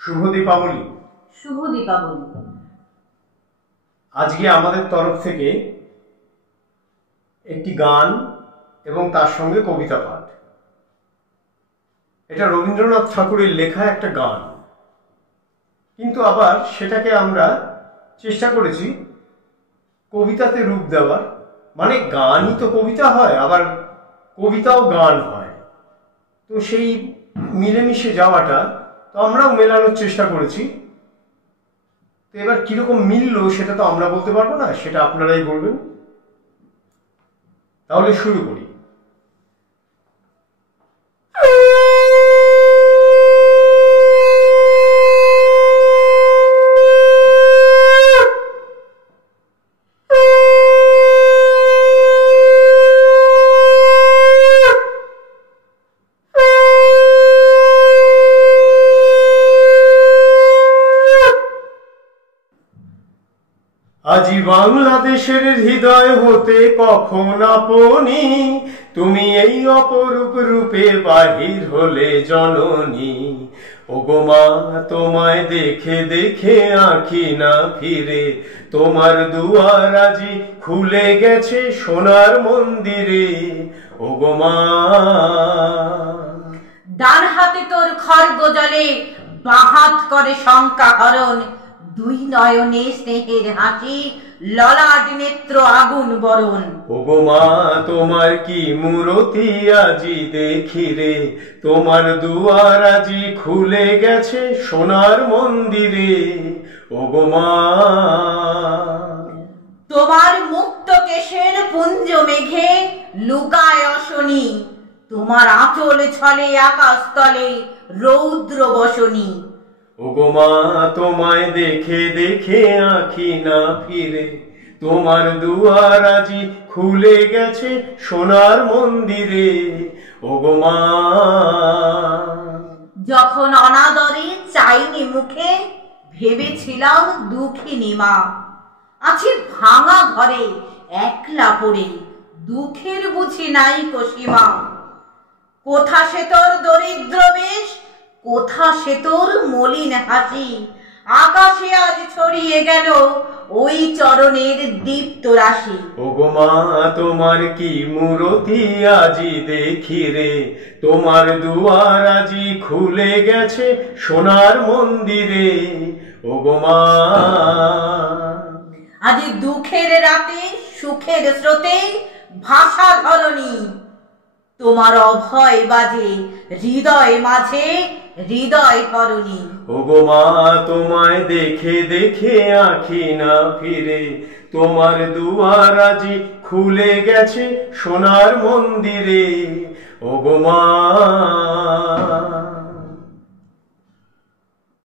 শুভ দীপাবলি। শুভ দীপাবলি। আজকে আমাদের তরফ থেকে একটি গান এবং তার সঙ্গে কবিতা পাঠ। এটা রবীন্দ্রনাথ ঠাকুরের লেখা একটা গান, কিন্তু আবার সেটাকে আমরা চেষ্টা করেছি কবিতাতে রূপ দেওয়ার। মানে গানই তো কবিতা হয়, আবার কবিতাও গান হয়, তো সেই মিলেমিশে যাওয়াটা তো আমরাও মেলানোর চেষ্টা করেছি। তো এবার কিরকম মিললো সেটা তো আমরা বলতে পারবো না, সেটা আপনারাই বলবেন। তাহলে শুরু করি। আজি বাংলাদেশের হৃদয় হতে কখন আপনি তুমি এই অপরূপ রূপে বাহির হলে জননী। ওগো মা, তোমায় দেখে দেখে আঁখি না ফিরে, তোমার দুয়ার আজি খুলে গেছে সোনার মন্দিরে। ওগো মা, ডান হাতে তোর খর্গ জলে, বাহাত করে শঙ্কা হরণ, দুই নয়নে স্নেহের হাসি, ললাট নেত্র আগুন বরণ। ওগো মা, তোমার কি মূরতি আজি দেখি রে, তোমার দুয়ার আজি খুলে গেছে সোনার মন্দিরে। ওগো মা, তোমার মুক্ত কেশের পুঞ্জ মেঘে লুকায় অশনি, তোমার আঁচল ছলে আকাশ তলে রৌদ্র বসনি। ওগো মা, তোমায় দেখে দেখে আঁখি না ফিরে, তোমার দুয়ার আজি খুলে গেছে সোনার মন্দিরে। ওগো মা, যখন অনাদরে চাইনি মুখে, ভেবেছিলাম দুঃখিনী মা, আছি ভাঙা ঘরে একলা পড়ে, দুঃখের বুঝি নাই কসীমা। কোথা সে তোর দরিদ্র বেশ, কোথা সে তোর মলিন হাসি, আকাশে আজ ছড়িয়ে গেল ওই চরণের দীপ্ত রাশি। ওগো মা, তোমার কি মূরতি আজি দেখি রে, তোমার দুয়ার আজি খুলে গেছে সোনার মন্দিরে। ওগো মা, আজ দুঃখের রাতে সুখের স্রোতে ভাষা ধরণী, তোমার অভয় বাজে হৃদয় মাঝে হৃদয় ধরণী। ওগো মা, তোমায় দেখে দেখে আঁখি না ফিরে, তোমার দুয়ার আজি খুলে গেছে সোনার মন্দিরে। ওগো মা,